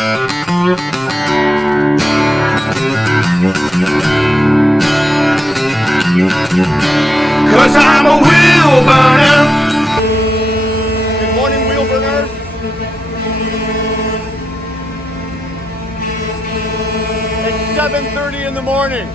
Cause I'm a wheel burner. Good morning, wheel burners. It's 7:30 in the morning.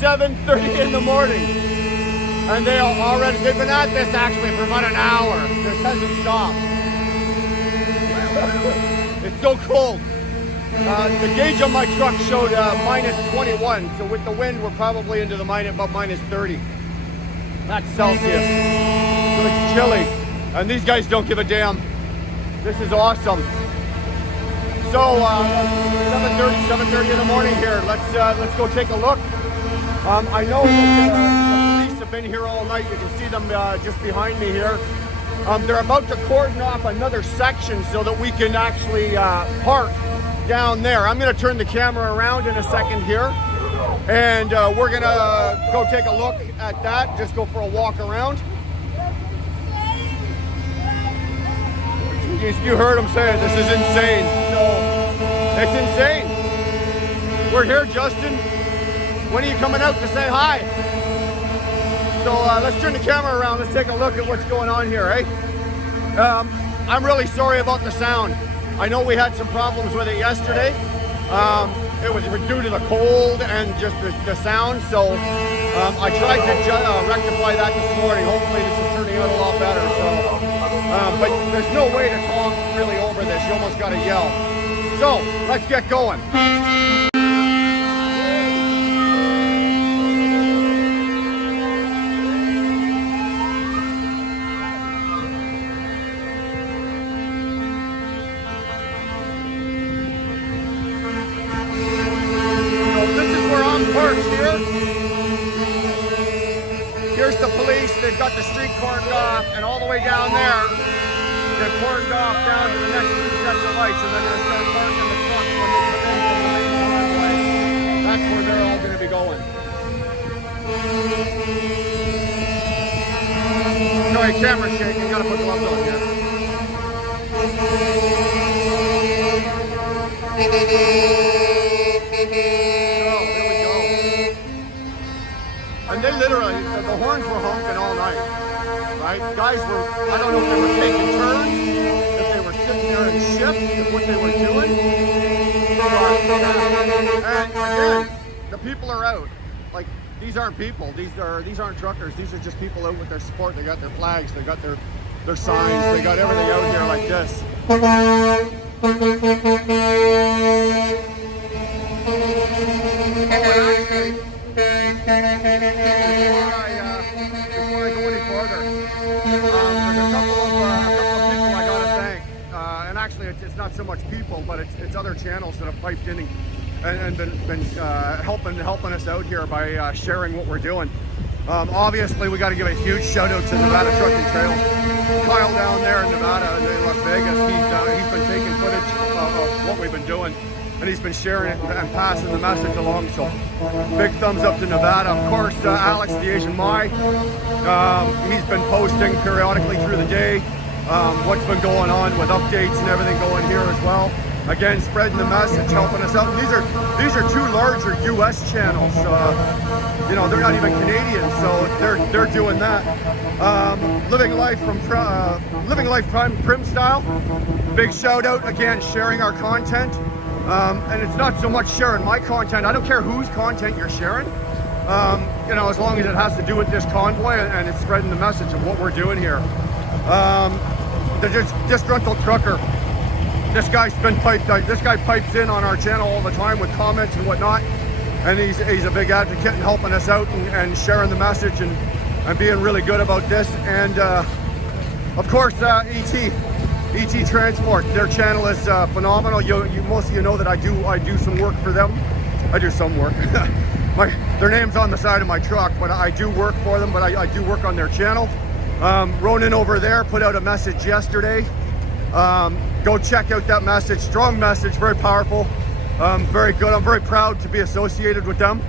7:30 in the morning. And they've been at this actually for about an hour. This hasn't stopped. It's so cold. The gauge on my truck showed minus 21, so with the wind we're probably into the about minus 30. That's Celsius. So it's chilly, and these guys don't give a damn. This is awesome. So 7:30 in the morning here. Let's go take a look. I know that the police have been here all night. You can see them just behind me here. They're about to cordon off another section so that we can actually park down there. I'm going to turn the camera around in a second here, and we're going to go take a look at that, just go for a walk around. You heard him say it, this is insane. No, it's insane. We're here, Justin. When are you coming out to say hi? So let's turn the camera around, let's take a look at what's going on here, eh? I'm really sorry about the sound. I know we had some problems with it yesterday. It was due to the cold and just the sound, so I tried to rectify that this morning. Hopefully this is turning out a lot better. So, but there's no way to talk really over this. You almost got to yell. So let's get going. Here's the police. They've got the street cordoned off, and all the way down there, they've cordoned off down to the next two sets of lights, and they're going to start parking the trucks when they come in from the main Convoy. That's where they're all going to be going. Sorry, camera's shaking. Got to put gloves on here. And they literally, the horns were honking all night, right? Guys were, I don't know if they were taking turns, if they were sitting there in shifts, if what they were doing. And again, the people are out. Like, these aren't people, these aren't truckers, these are just people out with their support. They got their flags, they got their signs, they got everything out here like this. Before I go any further, there's a couple of people I gotta thank, and actually it's not so much people, but it's other channels that have piped in and been helping us out here by sharing what we're doing. Obviously, we got to give a huge shout out to Nevada Trucking Trails. Kyle down there in Nevada in Las Vegas, he's been taking footage of what we've been doing, and he's been sharing it and passing the message along. So big thumbs up to Nevada. Of course, Alex, the Asian Mai, he's been posting periodically through the day what's been going on with updates and everything going here as well. Again, spreading the message, helping us out. These are two larger U.S. channels. You know, they're not even Canadian, so they're doing that. Living life prim style. Big shout out again, sharing our content. And it's not so much sharing my content. I don't care whose content you're sharing. You know, as long as it has to do with this convoy and it's spreading the message of what we're doing here. The disgruntled trucker. This guy pipes in on our channel all the time with comments and whatnot, and he's a big advocate in helping us out and sharing the message and being really good about this. And of course, ET Transport, their channel is phenomenal. Most of you know that I do some work for them. I do some work. Their name's on the side of my truck, but I do work for them. But I do work on their channel. Ronan over there put out a message yesterday. Go check out that message. Strong message, very powerful, very good. I'm very proud to be associated with them.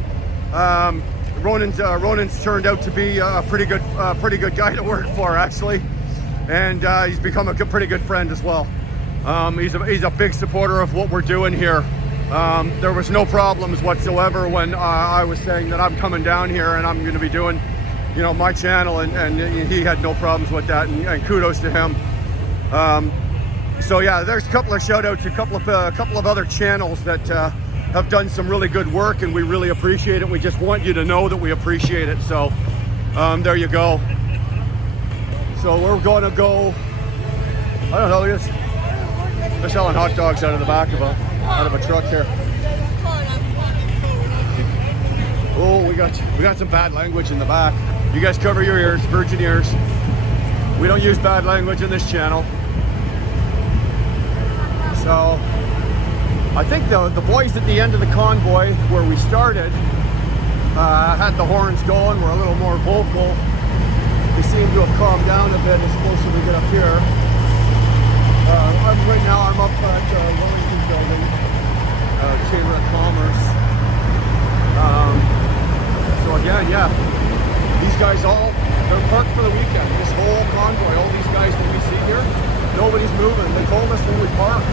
Ronan's turned out to be a pretty good guy to work for, actually, and he's become a pretty good friend as well. He's a big supporter of what we're doing here. There was no problems whatsoever when I was saying that I'm coming down here and I'm going to be doing, you know, my channel, and he had no problems with that, and kudos to him. So yeah, there's a couple of shout outs, a couple of other channels that have done some really good work, and we really appreciate it. We just want you to know that we appreciate it. So there you go. So we're going to go, I don't know, they're selling hot dogs out of the back of a truck here. Oh, we got some bad language in the back. You guys cover your ears, virgin ears. We don't use bad language in this channel. So I think the boys at the end of the convoy where we started had the horns going, were a little more vocal. They seem to have calmed down a bit as closer we get up here. Right now I'm up at Wellington Building, Chamber of Commerce. So again, yeah, these guys they're parked for the weekend. This whole convoy, all these guys that we see here, nobody's moving. They told us when we parked,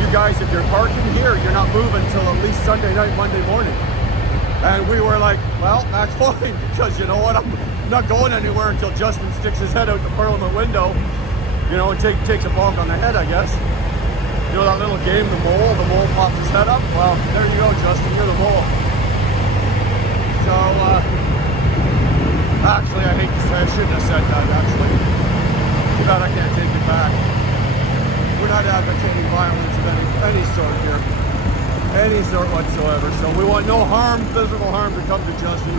you guys, if you're parking here, you're not moving until at least Sunday night, Monday morning. And we were like, well, that's fine, because you know what, I'm not going anywhere until Justin sticks his head out the Parliament window, you know, and takes a bonk on the head, I guess. You know that little game, the mole pops his head up? Well, there you go, Justin, you're the mole. So, actually, I hate to say, I shouldn't have said that, actually. Too bad I can't take it back. We're not advocating violence of any sort here. Any sort whatsoever. So we want no harm, physical harm, to come to Justin.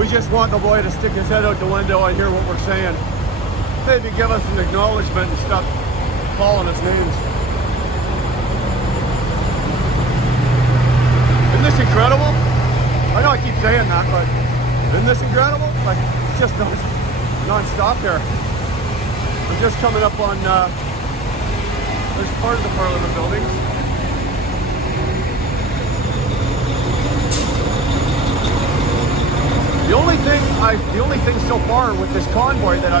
We just want the boy to stick his head out the window and hear what we're saying. Maybe give us an acknowledgement and stop calling us names. Isn't this incredible? I know I keep saying that, but isn't this incredible? Like, it's just non-stop here. I'm just coming up on, there's part of the Parliament building. The only thing so far with this convoy that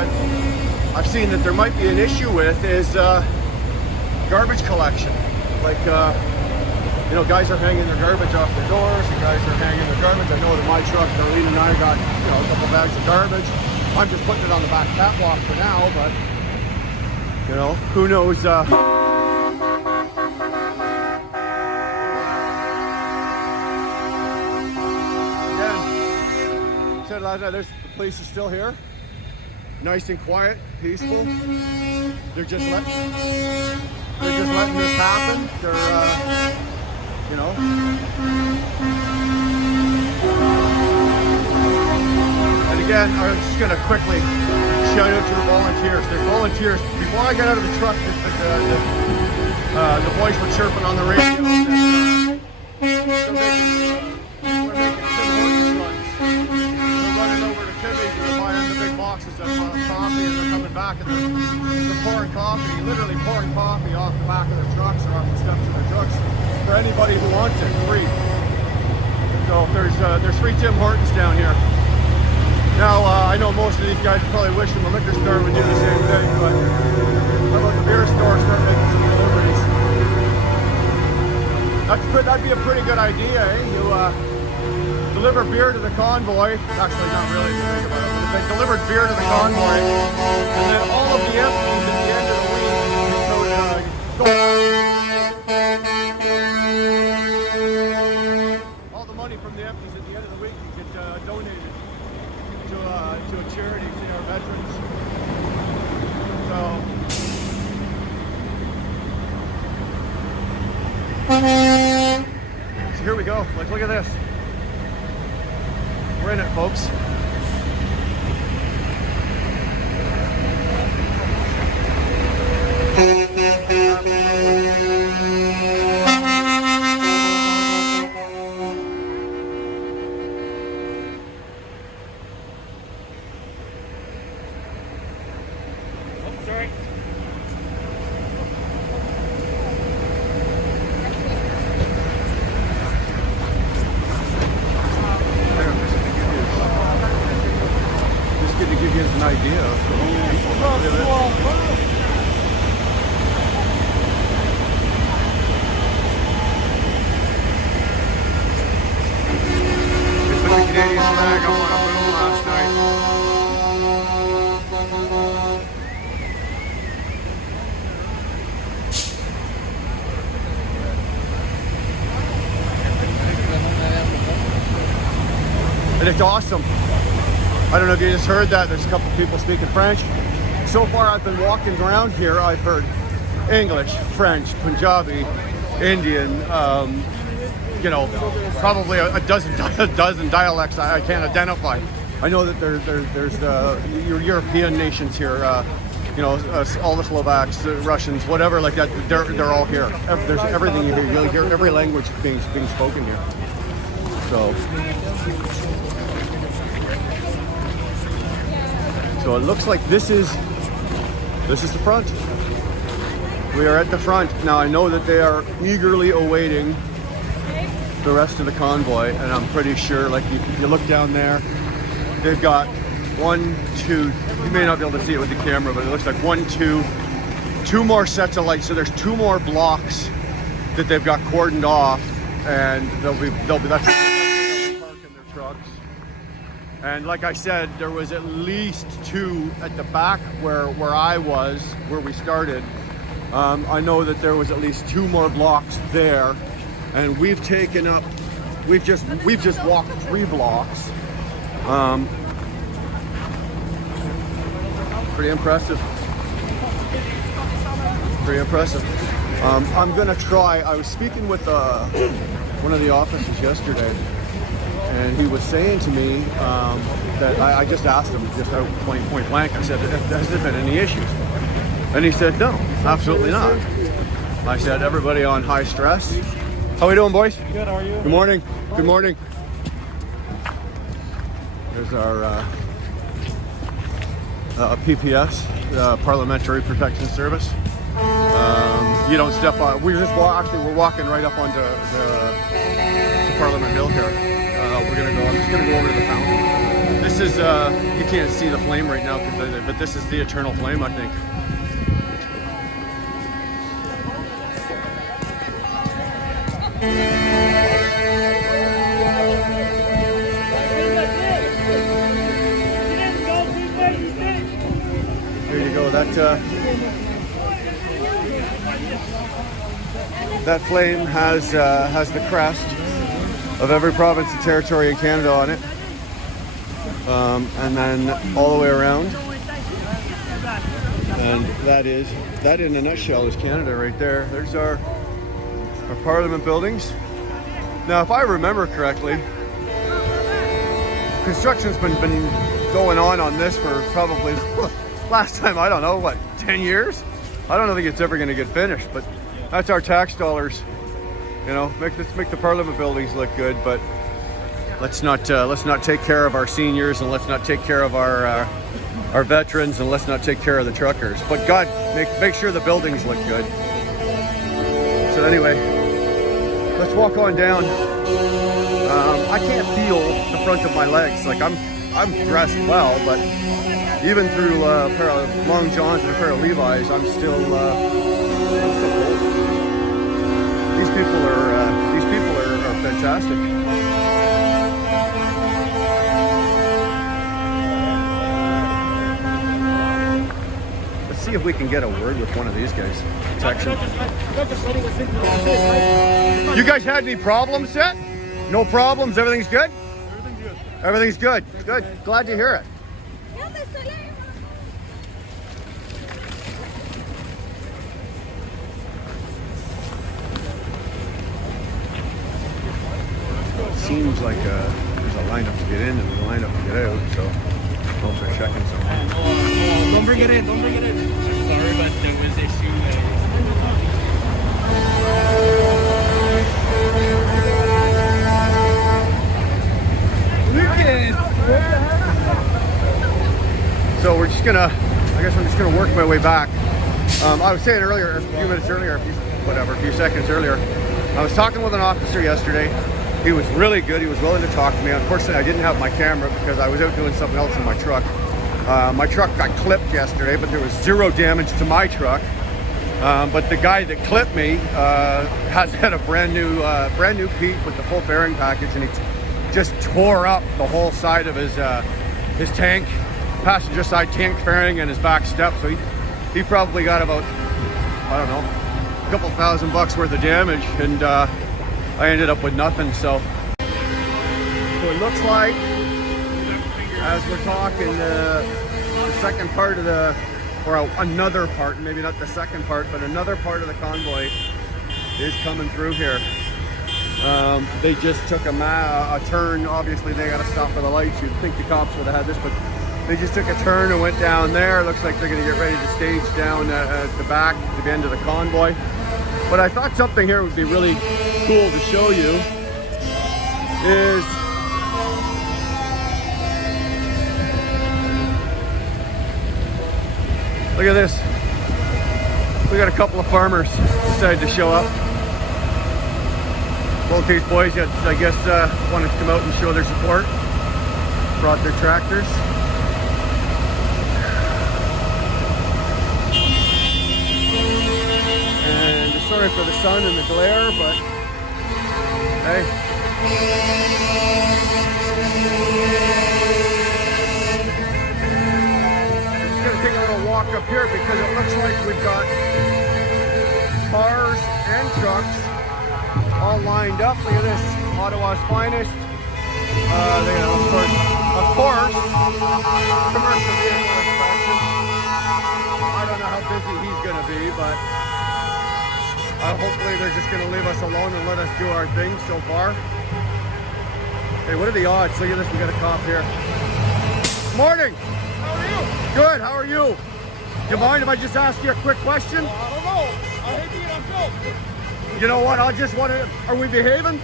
I've seen that there might be an issue with is garbage collection. Like, you know, guys are hanging their garbage off their doors, and guys are hanging their garbage. I know that my truck, Darlene and I got, you know, a couple bags of garbage. I'm just putting it on the back catwalk for now, but, you know, who knows, the police is still here, nice and quiet, peaceful. They're just letting this happen. They're, you know. And again, I'm just gonna quickly shout out to the volunteers. They're volunteers. Before I got out of the truck, the boys were chirping on the radio. We're making the big boxes of coffee, and they're coming back and they're pouring coffee, literally pouring coffee off the back of their trucks or off the steps of their trucks for anybody who wants it, free. So there's free Tim Hortons down here. Now I know most of these guys are probably wishing the liquor store would do the same thing, but how about the beer store start making some deliveries? That'd be a pretty good idea, eh? You deliver beer to the convoy. Actually, not really, if you think about it, but if they delivered beer to the convoy, and then all of the empties at the end of the week all the money from the empties at the end of the week can get donated to a charity to our veterans. So here we go. Like, look at this. We're in it, folks. Oh, sorry. To give you an idea of the people. and it's awesome. I don't know if you just heard that. There's a couple people speaking French. So far I've been walking around here, I've heard English, French, Punjabi, Indian, you know, probably a dozen dialects I can't identify. I know that there's your European nations here, you know, all the Slovaks, the Russians, whatever like that. They're all here. There's everything you hear. You'll hear every language being spoken here. So it looks like this is the front. We are at the front now. I know that they are eagerly awaiting the rest of the convoy, and I'm pretty sure, like, if you look down there, they've got 1, 2, you may not be able to see it with the camera, but it looks like 1, 2 more sets of lights. So there's 2 more blocks that they've got cordoned off, and that's where they'll be parking their trucks. And like I said, there was at least 2 at the back where I was, where we started. I know that there was at least 2 more blocks there, and we've just walked 3 blocks. Pretty impressive. Pretty impressive. I'm gonna try. I was speaking with one of the officers yesterday, and he was saying to me that I just asked him, just out point blank, I said, has there been any issues? And he said, no, absolutely not. I said, everybody on high stress. How we doing, boys? Good, how are you? Good morning. Good morning. There's our PPS, Parliamentary Protection Service. You don't step on. We're walking right up onto the Parliament Hill here. I'm just gonna go over to the fountain. This is you can't see the flame right now, but this is the eternal flame, I think. There you go. That flame has the crest of every province and territory in Canada on it, and then all the way around. And that in a nutshell is Canada right there. There's our Parliament buildings. Now, if I remember correctly, construction's been going on this for probably last time, I don't know, what, 10 years? I don't think it's ever going to get finished, but that's our tax dollars. You know, make the Parliament buildings look good, but let's not take care of our seniors, and let's not take care of our veterans, and let's not take care of the truckers. But God, make sure the buildings look good. So anyway, let's walk on down. I can't feel the front of my legs. Like I'm dressed well, but even through a pair of long johns and a pair of Levi's, I'm still cold. These people are fantastic. Let's see if we can get a word with one of these guys. Text him. You guys had any problems yet? No problems. Everything's good. Everything's good. Good. Glad to hear it. Seems like there's a lineup to get in and a lineup to get out, so I hope they're checking something. Don't bring it in, don't bring it in. I'm sorry, but there was issue. So we're just gonna, I guess I'm just gonna work my way back. I was saying earlier, a few seconds earlier, I was talking with an officer yesterday. He was really good. He was willing to talk to me. Unfortunately, I didn't have my camera because I was out doing something else in my truck. My truck got clipped yesterday, but there was 0 damage to my truck. But the guy that clipped me has had a brand new Pete with the full bearing package, and he just tore up the whole side of his tank, passenger side tank fairing, and his back step. So he probably got about, I don't know, a couple $1,000 worth of damage, and I ended up with nothing. So it looks like as we're talking, the second part of the, or another part, maybe not the second part, but another part of the convoy is coming through here. They just took a turn. Obviously they got to stop for the lights. You'd think the cops would have had this, but they just took a turn and went down there. Looks like they're going to get ready to stage down at the back, to the end of the convoy. But I thought something here would be really cool to show you is look at this. We got a couple of farmers decided to show up. Both these boys, I guess, wanted to come out and show their support. Brought their tractors. And sorry for the sun and the glare, but hey. Take a little walk up here because it looks like we've got cars and trucks all lined up. Look at this, Ottawa's finest. They have, of course, commercial vehicle inspection. I don't know how busy he's going to be, but hopefully they're just going to leave us alone and let us do our thing so far. Hey, what are the odds? Look at this, we got a cop here. Morning. How are you? Good, how are you? You mind if I just ask you a quick question? I don't know. I hate being on film. You know what, I just want to, are we behaving?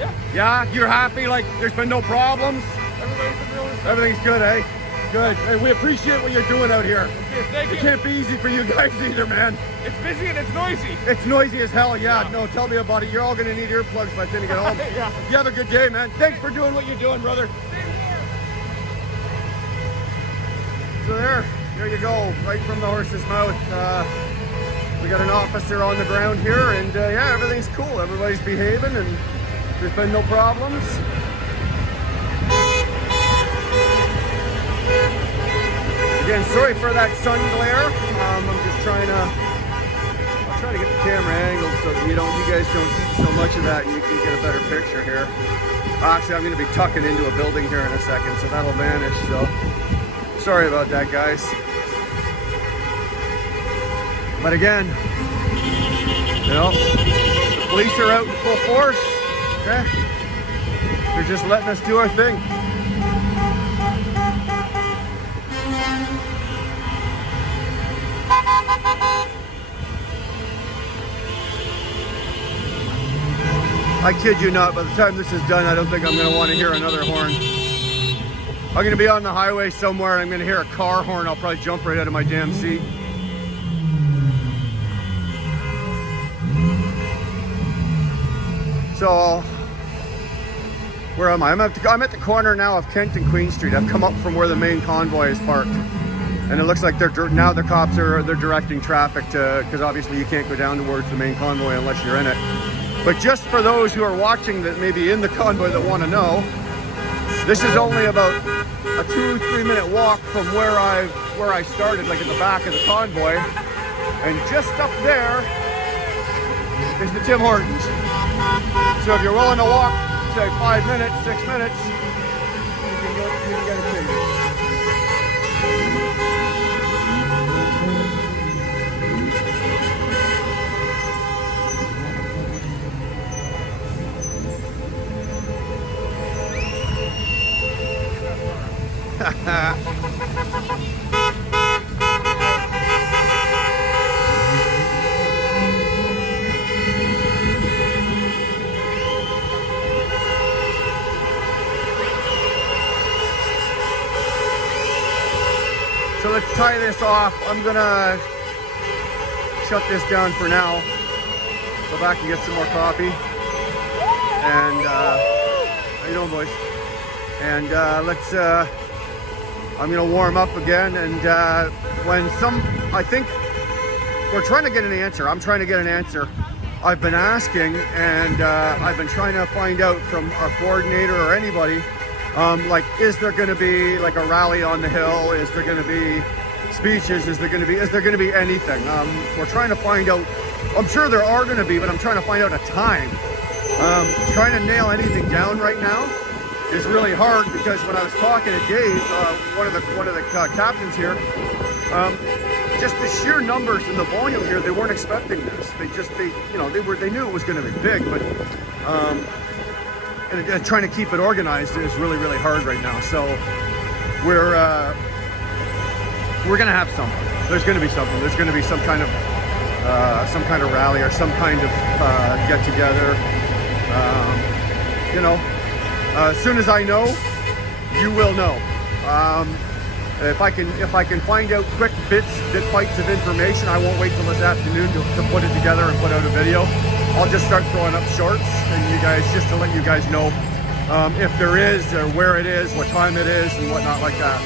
Yeah. Yeah, you're happy, like there's been no problems? Everybody's been doing this. Everything's good, eh? Good. Hey, we appreciate what you're doing out here. Okay, thank It you. can't be easy for you guys either, man. It's busy and it's noisy. It's noisy as hell, yeah. No, tell me about it. You're all going to need earplugs by the time you get home. Yeah. You have a good day, man. Thanks for doing what you're doing, brother. So there you go, right from the horse's mouth. We got an officer on the ground here, and yeah, everything's cool. Everybody's behaving, and there's been no problems. Again, sorry for that sun glare. I'm just trying to get the camera angled so that you guys don't see so much of that, and you can get a better picture here. Actually, I'm going to be tucking into a building here in a second, so that'll vanish. So sorry about that, guys. But again, you know, the police are out in full force. Okay? They're just letting us do our thing. I kid you not, by the time this is done, I don't think I'm going to want to hear another horn. I'm going to be on the highway somewhere and I'm going to hear a car horn. I'll probably jump right out of my damn seat. So, where am I? I'm at the corner now of Kent and Queen Street. I've come up from where the main convoy is parked. And it looks like now the cops they're directing traffic to, because obviously you can't go down towards the main convoy unless you're in it. But just for those who are watching that may be in the convoy that want to know, this is only about a 2-3 minute walk from where I started, like in the back of the convoy. And just up there is the Tim Hortons. So if you're willing to walk, say 5 minutes, 6 minutes, you can get a ticket. So let's tie this off. I'm gonna shut this down for now. Go back and get some more coffee. And how you doing, boys? And I'm gonna warm up again. And I think we're trying to get an answer. I'm trying to get an answer. I've been asking, and I've been trying to find out from our coordinator or anybody. Like, is there going to be like a rally on the hill? Is there going to be speeches? Is there going to be anything? We're trying to find out. I'm sure there are going to be, but I'm trying to find out a time. Trying to nail anything down right now. is really hard, because when I was talking to Dave, one of the captains here, just the sheer numbers and the volume here, they weren't expecting this. They knew it was going to be big, but and trying to keep it organized is really, really hard right now. So we're going to have something. There's going to be something. There's going to be some kind of rally or some kind of get together. As soon as I know, you will know. If I can find out quick bites of information, I won't wait till this afternoon to put it together and put out a video. I'll just start throwing up shorts, and you guys, just to let you guys know if there is, or where it is, what time it is, and whatnot like that.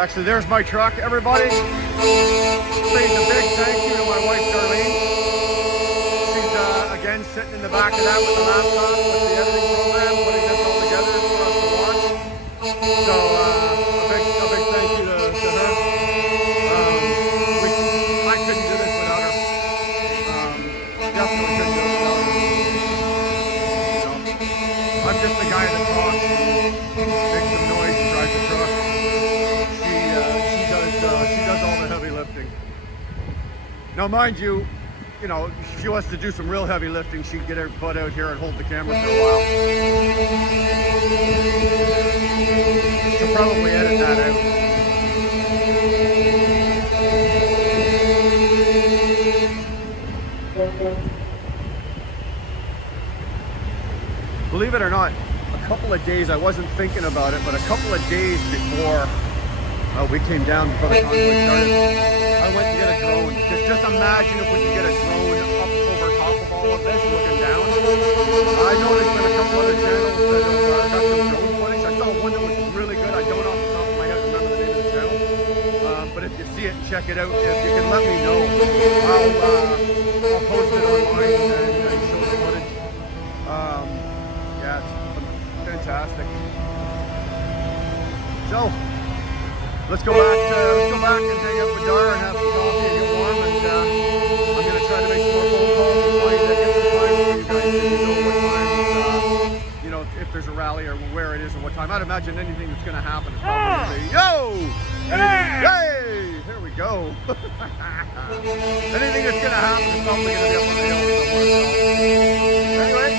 Actually, there's my truck, everybody. Saying a big thank you to my wife, Darlene. She's, again, sitting in the back of that with the laptop, with the editing program, putting this all together for us to watch. So, a big thank you to her. I couldn't do this without her. Definitely couldn't do it without her. I'm just the guy that talks, makes some noise, and drives the truck. She does all the heavy lifting. Now, mind you, if she wants to do some real heavy lifting, she'd get her butt out here and hold the camera for a while. She'll probably edit that out. Believe it or not, a couple of days, I wasn't thinking about it, but a couple of days before we came down, before the convoy started, I went to get a drone. Just imagine if we could get a drone up over top of all of this, looking down. I know there's been a couple other channels that have got some drone footage. I saw one that was really good. I don't off the top of my head remember the name of the channel. But if you see it and check it out, if you can let me know, I'll post it online and show the footage. Yeah, it's fantastic. So, let's go back and hang out with Dar and have some coffee and get warm, and I'm going to try to make some more phone calls and find get some time for you guys, so you know what time, if there's a rally or where it is or what time. I'd imagine anything that's going to happen is probably going to be, yo! Hey! Here we go. Anything that's going to happen is probably going to be up on the hill somewhere. So, anyway,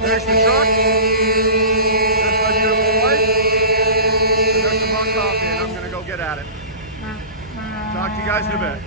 there's the truck. There's my beautiful wife. Coffee, and I'm gonna go get at it. Talk to you guys in a bit.